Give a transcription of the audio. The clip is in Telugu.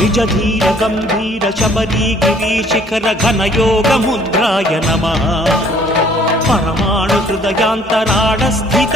నిజ ధీర గంభీర శబరీ గిరీశిఖర ఘన యోగ ముద్రాయ నమః. పరమాణు హృదయాంతరాళ స్థితి